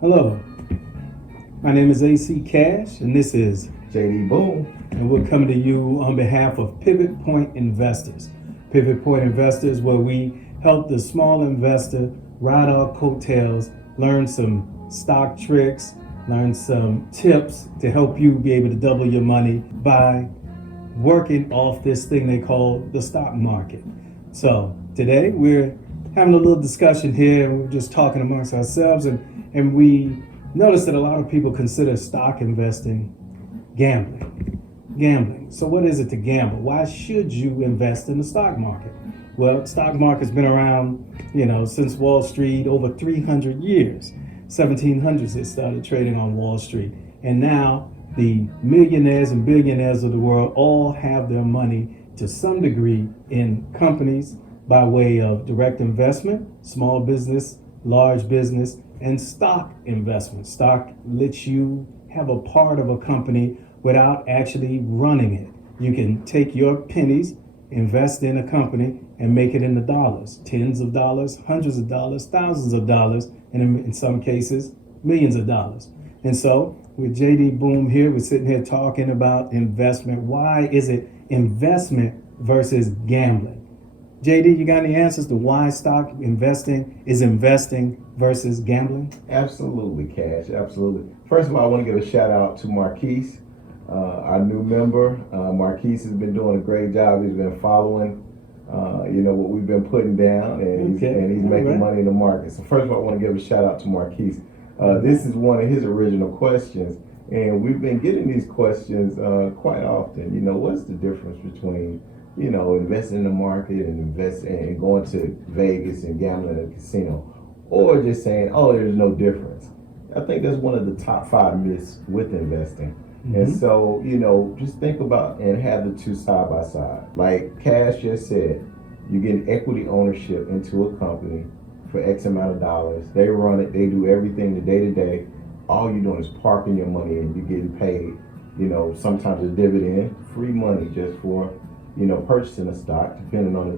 Hello, my name is AC Cash, and this is JD Boom. and we're coming to you on behalf of Pivot Point Investors. Pivot Point Investors, where we help the small investor ride our coattails, learn some stock tricks, learn some tips to help you be able to double your money by working off this thing they call the stock market. So today we're having a little discussion here, and we're just talking amongst ourselves, and we notice that a lot of people consider stock investing gambling. So what is it to gamble? Why should you invest in the stock market? Well, the stock market's been around, since Wall Street over 300 years. 1700s it started trading on Wall Street. And now the millionaires and billionaires of the world all have their money to some degree in companies by way of direct investment, small business, large business, and stock investment. Stock lets you have a part of a company without actually running it. You can take your pennies, invest in a company, and make it into dollars, tens of dollars, hundreds of dollars, thousands of dollars, and in some cases, millions of dollars. And so with JD Boom here, we're sitting here talking about investment. Why is it investment versus gambling? JD, you got any answers to why stock investing is investing versus gambling? Absolutely, Cash. Absolutely. First of all, I want to give a shout out to Marquise, our new member. Marquise has been doing a great job. He's been following, what we've been putting down, and he's making money in the market. So first of all, I want to give a shout out to Marquise. This is one of his original questions, and we've been getting these questions quite often. What's the difference between investing in the market and investing and going to Vegas and gambling at a casino, or just saying, oh, there's no difference. I think that's one of the top 5 myths with investing. Mm-hmm. And so, just think about and have the two side by side. Like Cash just said, you get equity ownership into a company for X amount of dollars. They run it, they do everything the day to day. All you're doing is parking your money and you're getting paid, sometimes a dividend, free money just for purchasing a stock, depending on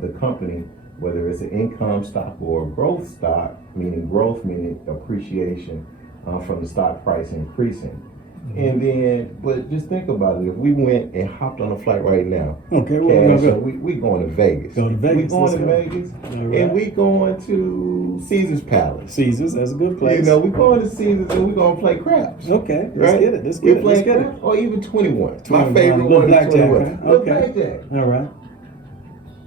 the company, whether it's an income stock or a growth stock, meaning appreciation from the stock price increasing. Mm-hmm. And then, but just think about it. If we went and hopped on a flight right now, okay, where Cash, we going to Vegas. Go to Vegas. We going to Vegas, right. And we going to Caesar's Palace. Caesar's, that's a good place. We going to Caesar's and we going to play craps. Okay, let's get it. Let's get it. Or even 21. My favorite one is 21. Okay. Blackjack. All right.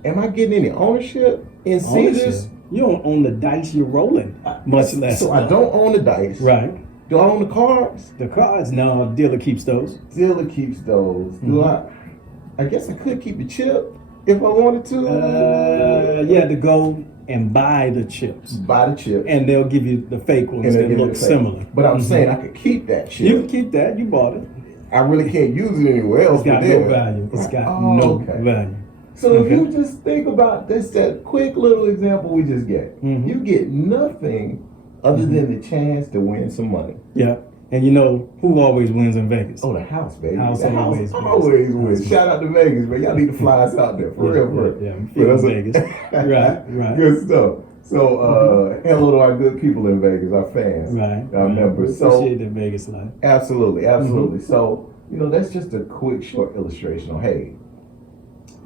Am I getting any ownership in Caesar's? You don't own the dice you're rolling, much less. So I don't own the dice. Right. Do I own the cards? The cards? No, dealer keeps those. Dealer keeps those. Mm-hmm. I guess I could keep the chip if I wanted to. You had to go and buy the chips. Buy the chips. And they'll give you the fake ones that look similar. But I'm saying I could keep that chip. You can keep that. You bought it. I really can't use it anywhere else. It's got no value. It's got no value. So if you just think about this, that quick little example we just get, you get nothing other than the chance to win some money. Yeah. And who always wins in Vegas? Oh, the house, baby. House always wins. Shout out to Vegas, man. Y'all need to fly us out there for real. Yeah, I'm feeling Vegas. Right. Good stuff. So, hello to our good people in Vegas, our fans, our members. So, appreciate the Vegas life. Absolutely. Mm-hmm. So, that's just a quick, short illustration of, hey,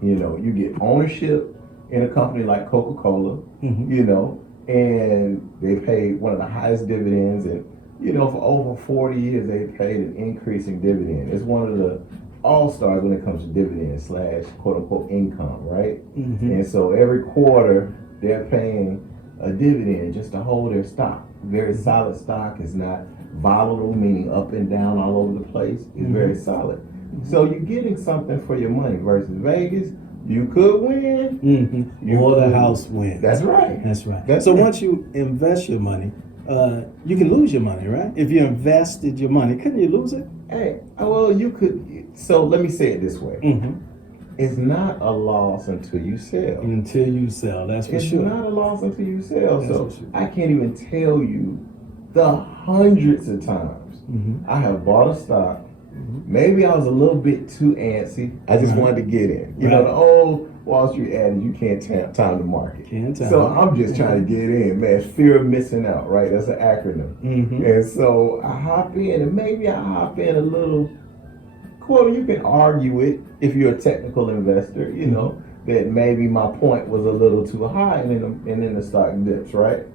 you get ownership in a company like Coca-Cola, and they paid one of the highest dividends, and for over 40 years they've paid an increasing dividend. It's one of the all-stars when it comes to dividends / quote-unquote income, right? Mm-hmm. And so every quarter they're paying a dividend just to hold their stock. Very solid stock. Is not volatile, meaning up and down all over the place. It's very solid. Mm-hmm. So you're getting something for your money versus Vegas. You could win. Mm-hmm. Or the house wins. That's right. Once you invest your money, you can lose your money, right? If you invested your money, couldn't you lose it? Hey, well, you could. So let me say it this way. Mm-hmm. It's not a loss until you sell. That's for sure. It's not a loss until you sell. So I can't even tell you the hundreds of times I have bought a stock. Maybe I was a little bit too antsy. I just wanted to get in. The old Wall Street adage, you can't time the market. Can't time So it. I'm just trying to get in, man. It's fear of missing out, right? That's an acronym. And so I hop in, and maybe I hop in a little. Well, you can argue it if you're a technical investor, you know, that maybe my point was a little too high, and then the stock dips, right?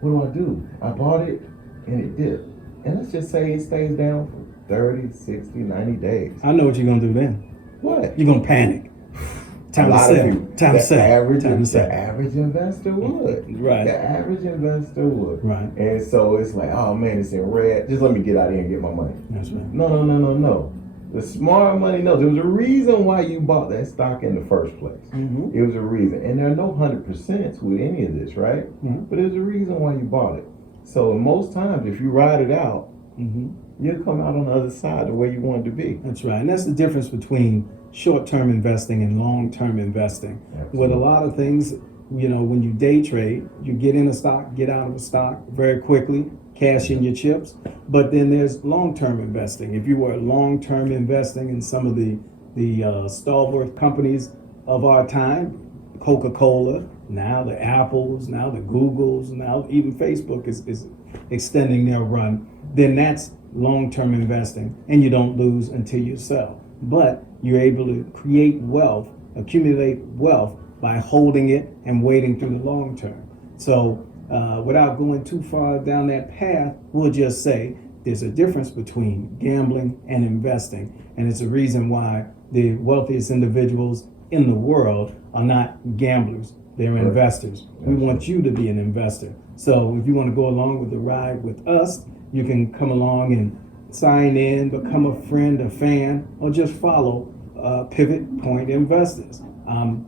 What do? I bought it, and it dipped. And let's just say it stays down for 30, 60, 90 days. I know what you're gonna do then. What? You're gonna panic. Time to sell. Time to sell. The average investor would. Right. The average investor would. Right. And so it's like, oh man, it's in red. Just let me get out here and get my money. That's right. No. The smart money knows. There was a reason why you bought that stock in the first place. It was a reason. And there are no 100% with any of this, right? But there's a reason why you bought it. So most times, if you ride it out, you'll come out on the other side the way you wanted to be. That's right. And that's the difference between short-term investing and long-term investing. Absolutely. With a lot of things, you know, when you day trade, you get in a stock, get out of a stock very quickly, cash in your chips. But then there's long-term investing. If you were long-term investing in some of the stalwart companies of our time, Coca-Cola, now the Apples, now the Googles, now even Facebook is extending their run, then that's long-term investing, and you don't lose until you sell. But you're able to create wealth, accumulate wealth by holding it and waiting through the long term. So without going too far down that path, we'll just say there's a difference between gambling and investing. And it's a reason why the wealthiest individuals in the world are not gamblers. They're investors. We want you to be an investor. So if you want to go along with the ride with us, you can come along and sign in, become a friend, a fan, or just follow Pivot Point Investors. I'm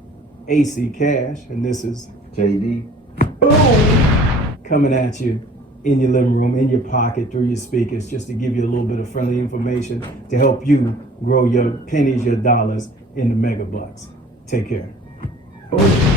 AC Cash, and this is JD. Boom! Coming at you in your living room, in your pocket, through your speakers, just to give you a little bit of friendly information to help you grow your pennies, your dollars into mega bucks. Take care. Boom.